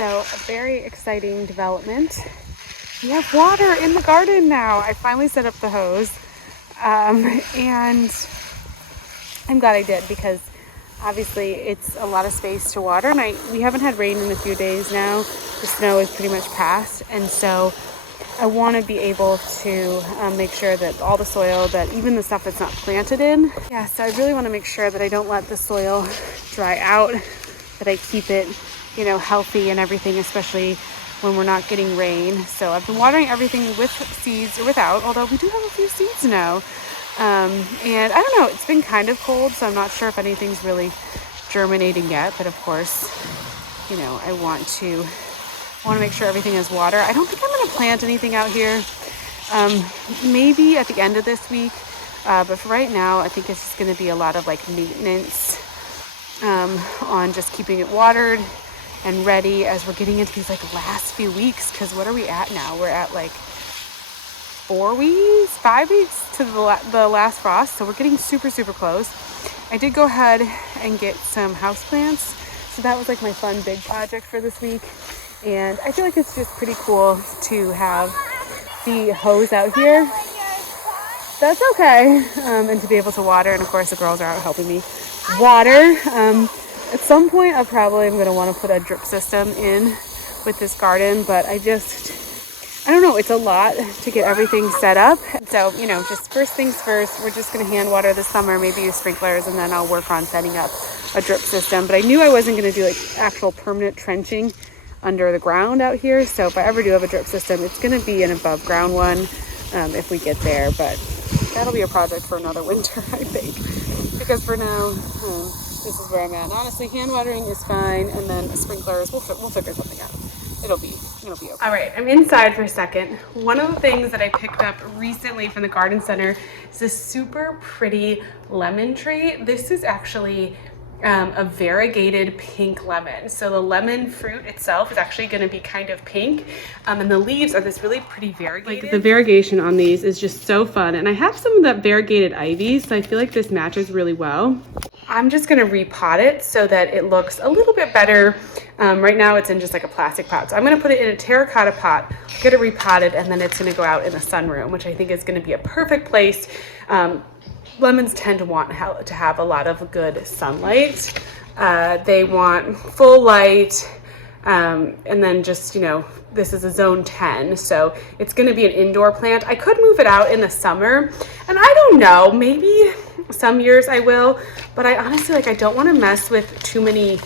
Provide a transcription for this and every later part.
So a very exciting development. We have water in the garden now. I finally set up the hose, and I'm glad I did because obviously it's a lot of space to water, and we haven't had rain in a few days now. The snow is pretty much past, and so I want to be able to make sure that all the soil, that even the stuff that's not planted in, so I really want to make sure that I don't let the soil dry out, that I keep it, healthy and everything, especially when we're not getting rain. So I've been watering everything with seeds or without, although we do have a few seeds now. And I don't know, it's been kind of cold, so I'm not sure if anything's really germinating yet, but of course, I want to make sure everything has water. I don't think I'm going to plant anything out here. Maybe at the end of this week, but for right now, I think it's just going to be a lot of maintenance on just keeping it watered and ready as we're getting into these last few weeks. Because what are we at now? We're at 5 weeks to the last frost, so we're getting super close. I did go ahead and get some houseplants, so that was my fun big project for this week. And I feel like it's just pretty cool to have the hose out here. That's okay. And to be able to water. And of course the girls are out helping me water. At some point I'm going to want to put a drip system in with this garden, but I don't know, it's a lot to get everything set up. So, just first things first, we're just going to hand water this summer, maybe use sprinklers, and then I'll work on setting up a drip system. But I knew I wasn't going to do actual permanent trenching under the ground out here. So if I ever do have a drip system, it's going to be an above ground one if we get there. But that'll be a project for another winter, I think. Because for now, this is where I'm at. And honestly, hand watering is fine. And then sprinklers, we'll figure something out. It'll be okay. All right, I'm inside for a second. One of the things that I picked up recently from the garden center is this super pretty lemon tree. This is actually a variegated pink lemon. So the lemon fruit itself is actually going to be kind of pink, and the leaves are this really pretty variegated. The variegation on these is just so fun, and I have some of that variegated ivy, so I feel like this matches really well. I'm just going to repot it so that it looks a little bit better. Right now it's in just a plastic pot, so I'm going to put it in a terracotta pot, get it repotted, and then it's going to go out in the sunroom, which I think is going to be a perfect place. Lemons tend to want to have a lot of good sunlight. They want full light, and then just, this is a zone 10, so it's going to be an indoor plant. I could move it out in the summer, and I don't know, maybe some years I will, but I honestly, I don't want to mess with too many,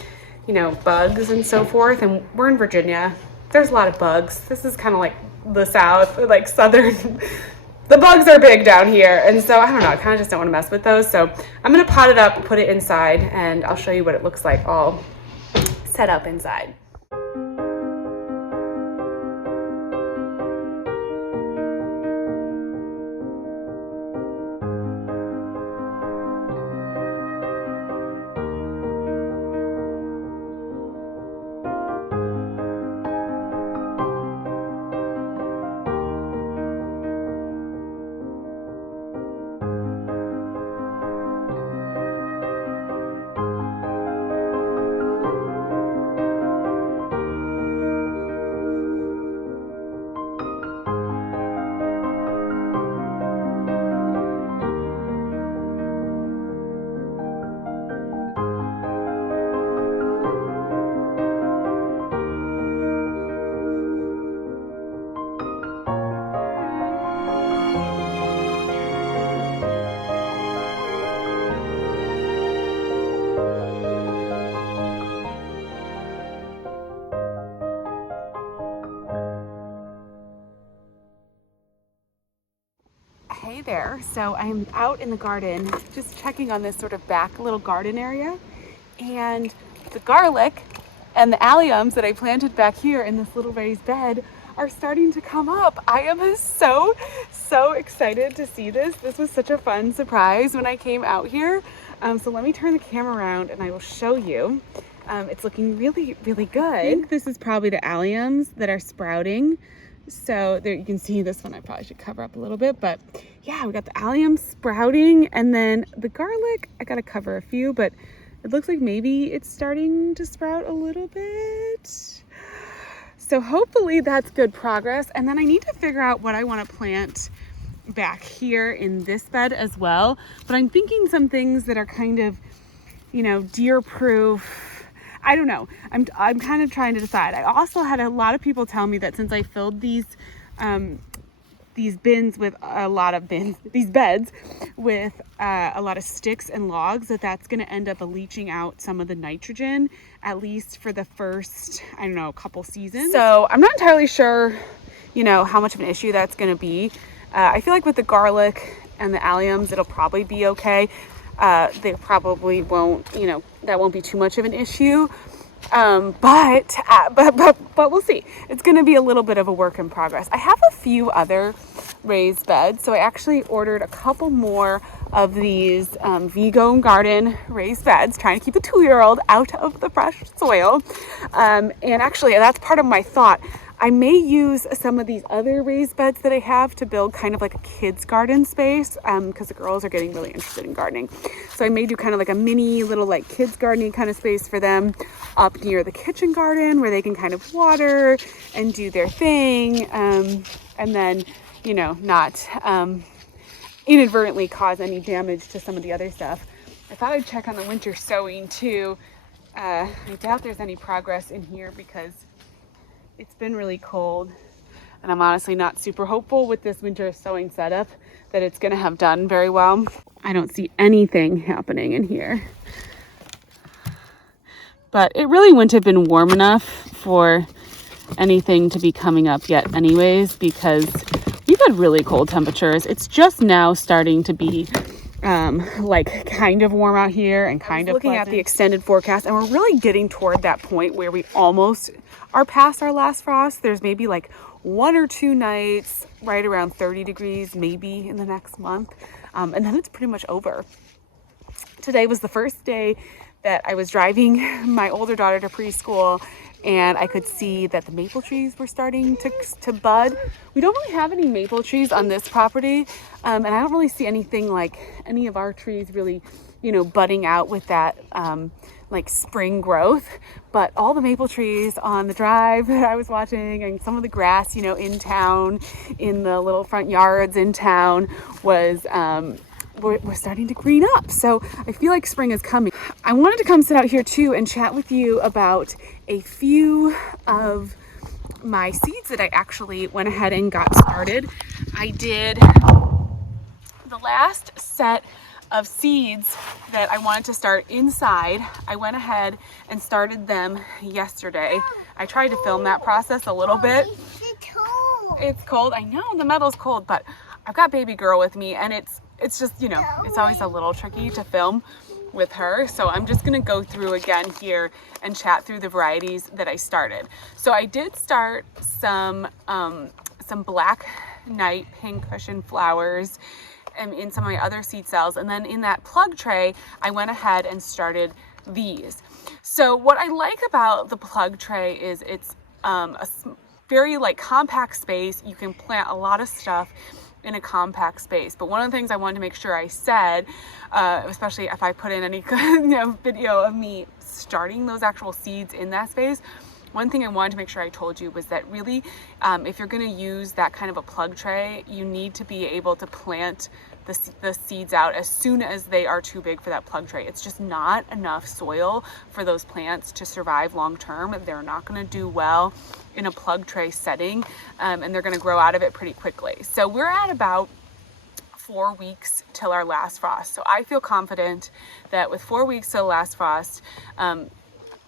bugs and so forth, and we're in Virginia. There's a lot of bugs. This is kind of like the South, southern. The bugs are big down here, and so I don't know, I kind of just don't want to mess with those. So I'm going to pot it up, put it inside, and I'll show you what it looks like all set up inside. Hey there, so I'm out in the garden just checking on this sort of back little garden area, and the garlic and the alliums that I planted back here in this little raised bed are starting to come up. I am so excited to see this. This was such a fun surprise when I came out here. So let me turn the camera around and I will show you. It's looking really good. I think this is probably the alliums that are sprouting. So there you can see this one. I probably should cover up a little bit, but yeah, we got the alliums sprouting, and then the garlic, I gotta cover a few, but it looks like maybe it's starting to sprout a little bit. So hopefully that's good progress. And then I need to figure out what I want to plant back here in this bed as well. But I'm thinking some things that are kind of, you know, deer proof. I don't know. I'm kind of trying to decide. I also had a lot of people tell me that since I filled these beds with a lot of sticks and logs, that's going to end up leaching out some of the nitrogen, at least for the first, I don't know, couple seasons. So I'm not entirely sure, you know, how much of an issue that's going to be. I feel like with the garlic and the alliums, it'll probably be okay. They probably won't, you know, that won't be too much of an issue. But we'll see. It's going to be a little bit of a work in progress. I have a few other raised beds. So I actually ordered a couple more of these Vego garden raised beds, trying to keep the 2-year-old out of the fresh soil. And actually that's part of my thought. I may use some of these other raised beds that I have to build kind of like a kids garden space, because the girls are getting really interested in gardening. So I may do kind of like a mini little like kids gardening kind of space for them up near the kitchen garden where they can kind of water and do their thing, and then, you know, not inadvertently cause any damage to some of the other stuff. I thought I'd check on the winter sowing too. I doubt there's any progress in here because it's been really cold, and I'm honestly not super hopeful with this winter sowing setup that it's going to have done very well. I don't see anything happening in here. But it really wouldn't have been warm enough for anything to be coming up yet anyways, because we've had really cold temperatures. It's just now starting to be like kind of warm out here and kind of looking at the extended forecast, and we're really getting toward that point where we almost are past our last frost. There's maybe like 1 or 2 nights right around 30 degrees maybe in the next month, and then it's pretty much over. Today was the first day that I was driving my older daughter to preschool, and I could see that the maple trees were starting to bud. We don't really have any maple trees on this property, and I don't really see anything like any of our trees really, you know, budding out with that like spring growth. But all the maple trees on the drive that I was watching, and some of the grass, you know, in town, in the little front yards in town, was we're starting to green up. So I feel like spring is coming. I wanted to come sit out here too and chat with you about a few of my seeds that I actually went ahead and got started. I did the last set of seeds that I wanted to start inside. I went ahead and started them yesterday. I tried to film that process a little bit. It's cold. I know the metal's cold, but I've got baby girl with me, and it's just, you know, it's always a little tricky to film with her. So I'm just gonna go through again here and chat through the varieties that I started. So I did start some black night pincushion flowers in some of my other seed cells, and then in that plug tray I went ahead and started these. So what I like about the plug tray is it's a very like compact space. You can plant a lot of stuff in a compact space. But one of the things I wanted to make sure I said, especially if I put in any video of me starting those actual seeds in that space, one thing I wanted to make sure I told you was that really, if you're going to use that kind of a plug tray, you need to be able to plant the seeds out as soon as they are too big for that plug tray. It's just not enough soil for those plants to survive long term. They're not going to do well in a plug tray setting, and they're going to grow out of it pretty quickly. So we're at about 4 weeks till our last frost. So I feel confident that with 4 weeks till last frost,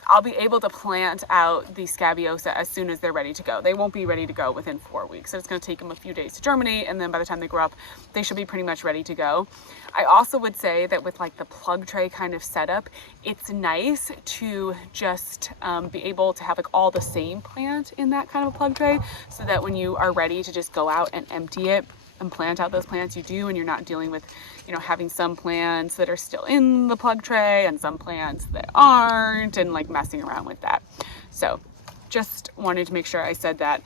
I'll be able to plant out the Scabiosa as soon as they're ready to go. They won't be ready to go within 4 weeks. So it's going to take them a few days to germinate, and then by the time they grow up, they should be pretty much ready to go. I also would say that with like the plug tray kind of setup, it's nice to just be able to have like all the same plant in that kind of a plug tray, so that when you are ready to just go out and empty it and plant out those plants, you do, and you're not dealing with, you know, having some plants that are still in the plug tray and some plants that aren't, and like messing around with that. So just wanted to make sure I said that.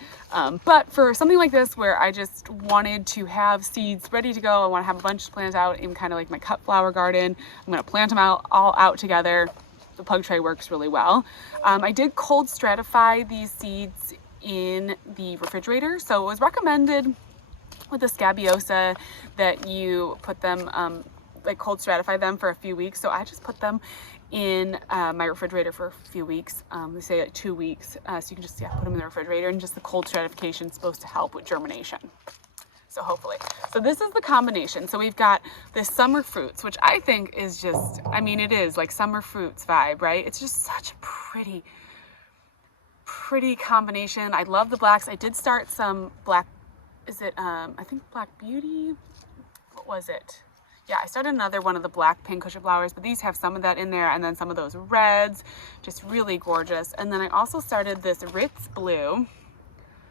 But for something like this where I just wanted to have seeds ready to go, I want to have a bunch of plants out in kind of like my cut flower garden, I'm going to plant them all out together. The plug tray works really well. I did cold stratify these seeds in the refrigerator. So it was recommended with the scabiosa that you put them, like cold stratify them for a few weeks. So I just put them in my refrigerator for a few weeks. They say like 2 weeks. So you can just put them in the refrigerator, and just the cold stratification is supposed to help with germination. So hopefully. So this is the combination. So we've got this summer fruits, which I think is just, I mean, it is like summer fruits vibe, right? It's just such a pretty combination. I love the blacks. I did start some black, is it, I think Black Beauty? What was it? Yeah, I started another one of the black pincushion flowers, but these have some of that in there, and then some of those reds, just really gorgeous. And then I also started this Ritz Blue,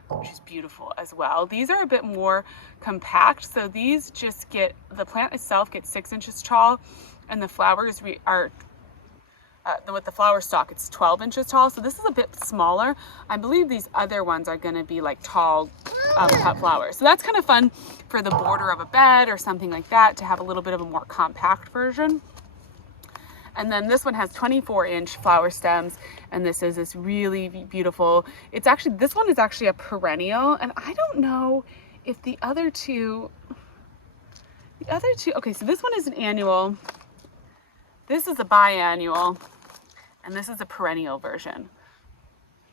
which is beautiful as well. These are a bit more compact, so these just get, the plant itself gets 6 inches tall, and the flowers are, with the flower stalk, it's 12 inches tall, so this is a bit smaller. I believe these other ones are gonna be like tall cut flowers. So that's kind of fun for the border of a bed or something like that, to have a little bit of a more compact version. And then this one has 24-inch flower stems, and this is this really beautiful, it's actually, this one is actually a perennial, and I don't know if the other two, okay, so this one is an annual, this is a biannual, and this is a perennial version.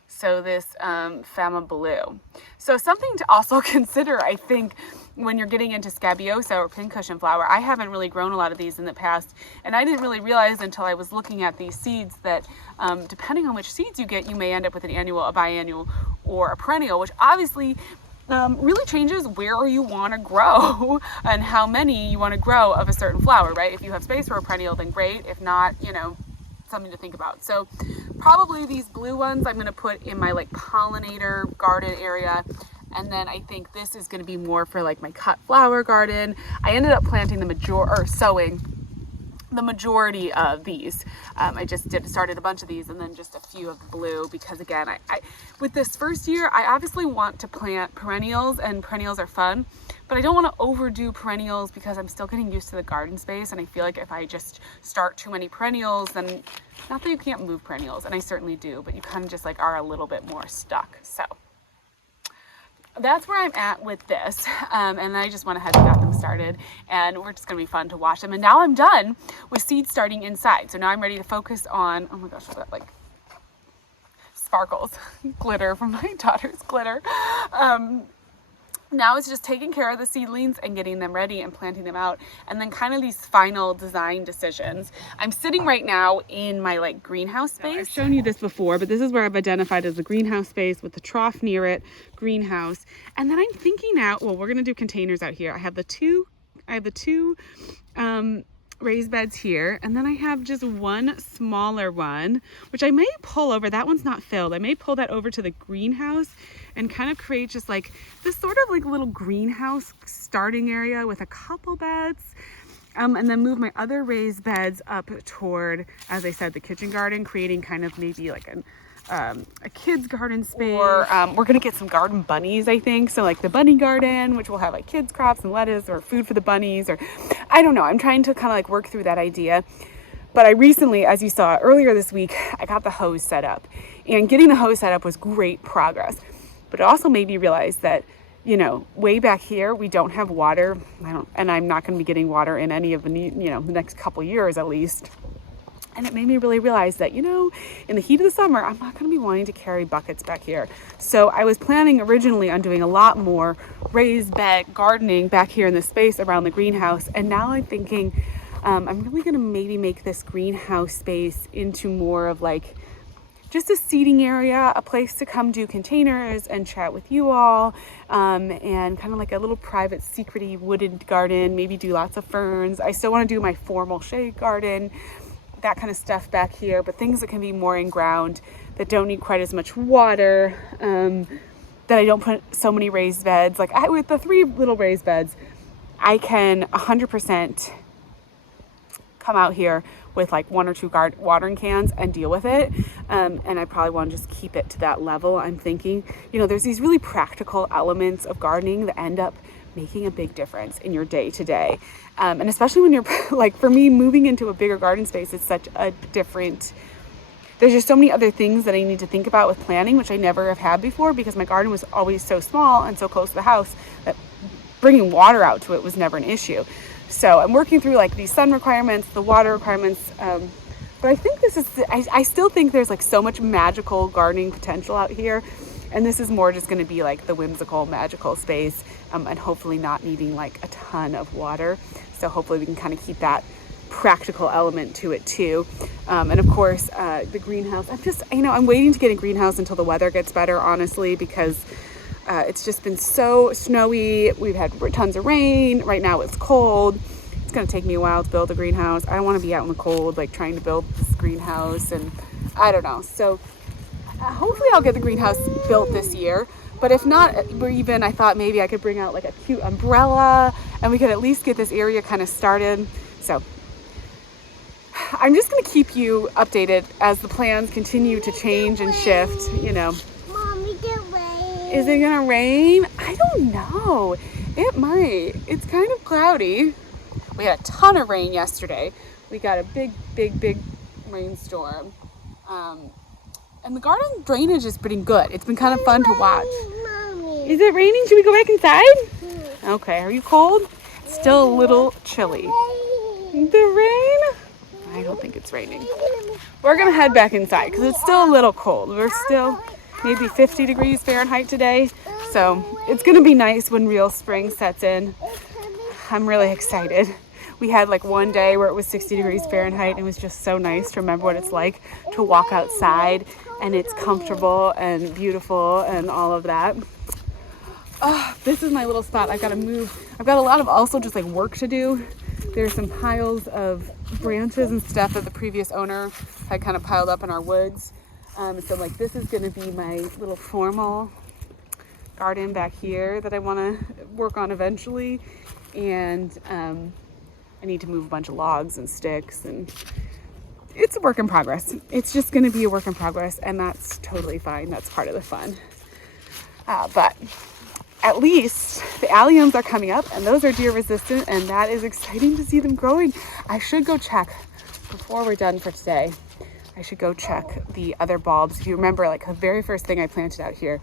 So this Fama Blue. So something to also consider, I think, when you're getting into scabiosa or pincushion flower. I haven't really grown a lot of these in the past, and I didn't really realize until I was looking at these seeds that depending on which seeds you get, you may end up with an annual, a biannual, or a perennial, which obviously really changes where you want to grow and how many you want to grow of a certain flower, right? If you have space for a perennial, then great. If not, you know, something to think about. So probably these blue ones I'm going to put in my like pollinator garden area. And then I think this is going to be more for like my cut flower garden. I ended up planting sowing the majority of these. I just started a bunch of these, and then just a few of the blue, because again, I with this first year, I obviously want to plant perennials, and perennials are fun, but I don't want to overdo perennials because I'm still getting used to the garden space, and I feel like if I just start too many perennials, then not that you can't move perennials, and I certainly do, but you kind of just like are a little bit more stuck. So that's where I'm at with this, and I just went ahead and got them started, and we're just gonna be fun to watch them. And now I'm done with seed starting inside, so now I'm ready to focus on, oh my gosh, I've got like sparkles, glitter from my daughter's glitter. Now it's just taking care of the seedlings and getting them ready and planting them out, and then kind of these final design decisions. I'm sitting right now in my like greenhouse space. I've shown you this before, but this is where I've identified as the greenhouse space with the trough near it, greenhouse. And then I'm thinking now, well, we're gonna do containers out here. I have the two raised beds here, and then I have just one smaller one, which I may pull over. That one's not filled. I may pull that over to the greenhouse and kind of create just like this sort of like little greenhouse starting area with a couple beds, and then move my other raised beds up toward, as I said, the kitchen garden, creating kind of maybe like a kid's garden space. Or we're gonna get some garden bunnies, I think. So like the bunny garden, which will have like kids crops and lettuce or food for the bunnies, or I don't know. I'm trying to kind of like work through that idea. But I recently, as you saw earlier this week, I got the hose set up, and getting the hose set up was great progress. But it also made me realize that, you know, way back here, we don't have water. And I'm not going to be getting water in any of the, you know, the next couple years at least. And it made me really realize that, you know, in the heat of the summer, I'm not going to be wanting to carry buckets back here. So I was planning originally on doing a lot more raised bed gardening back here in the space around the greenhouse. And now I'm thinking I'm really going to maybe make this greenhouse space into more of like just a seating area, a place to come do containers and chat with you all, and kind of like a little private secret-y wooded garden, maybe do lots of ferns. I still want to do my formal shade garden, that kind of stuff back here, but things that can be more in ground, that don't need quite as much water, that I don't put so many raised beds. Like with the 3 little raised beds, I can 100% come out here with like 1 or 2 watering cans and deal with it. And I probably want to just keep it to that level. I'm thinking, you know, there's these really practical elements of gardening that end up making a big difference in your day to day. And especially when you're like, for me, moving into a bigger garden space is such a different there's just so many other things that I need to think about with planning, which I never have had before because my garden was always so small and so close to the house that bringing water out to it was never an issue. So I'm working through like these sun requirements, the water requirements, but I think this is, I still think there's like so much magical gardening potential out here. And this is more just going to be like the whimsical, magical space, and hopefully not needing like a ton of water. So hopefully we can kind of keep that practical element to it too. And of course, the greenhouse, I'm waiting to get a greenhouse until the weather gets better, honestly, because it's just been so snowy. We've had tons of rain. Right now it's cold. It's going to take me a while to build a greenhouse. I don't want to be out in the cold, like trying to build this greenhouse, and I don't know. So hopefully I'll get the greenhouse built this year. But if not, I thought maybe I could bring out like a cute umbrella and we could at least get this area kind of started. So I'm just going to keep you updated as the plans continue to change and shift, Mommy, it rain. Is it going to rain? I don't know. It might. It's kind of cloudy. We had a ton of rain yesterday. We got a big rainstorm. And the garden drainage has been good. It's been kind of fun to watch. Mommy. Is it raining? Should we go back inside? Okay. Are you cold? It's still a little chilly. The rain? I don't think it's raining. We're going to head back inside because it's still a little cold. We're still maybe 50 degrees Fahrenheit today. So it's going to be nice when real spring sets in. I'm really excited. We had like one day where it was 60 degrees Fahrenheit and it was just so nice to remember what it's like to walk outside and it's comfortable and beautiful and all of that. This is my little spot. I've got to move. I've got a lot of also just like work to do. There's some piles of branches and stuff that the previous owner had kind of piled up in our woods. So like this is going to be my little formal garden back here that I want to work on eventually. And I need to move a bunch of logs and sticks, and it's a work in progress. It's just going to be a work in progress, and that's totally fine. That's part of the fun. But at least the alliums are coming up, and those are deer resistant, and that is exciting to see them growing. I should go check before we're done for today. I should go check the other bulbs. If you remember, like the very first thing I planted out here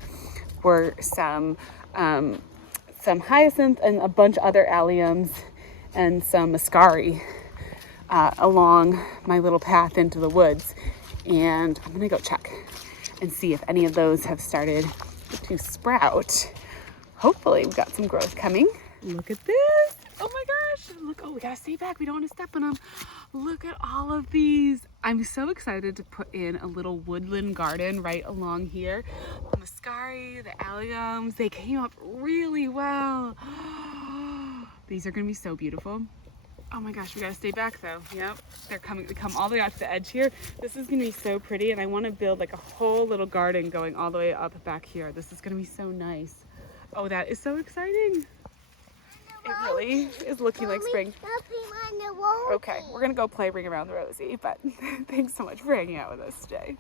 were some hyacinth and a bunch of other alliums and some muscari along my little path into the woods. And I'm gonna go check and see if any of those have started to sprout. Hopefully we've got some growth coming. Look at this. Oh my gosh. Look, we gotta stay back. We don't want to step on them. Look at all of these. I'm so excited to put in a little woodland garden right along here. The muscari, the alliums, they came up really well. These are gonna be so beautiful. Oh my gosh, we gotta stay back though. Yep, they come all the way out to the edge here. This is gonna be so pretty, and I wanna build like a whole little garden going all the way up back here. This is gonna be so nice. Oh, that is so exciting. It really is looking like spring. Okay, we're gonna go play Ring Around the Rosie, but thanks so much for hanging out with us today.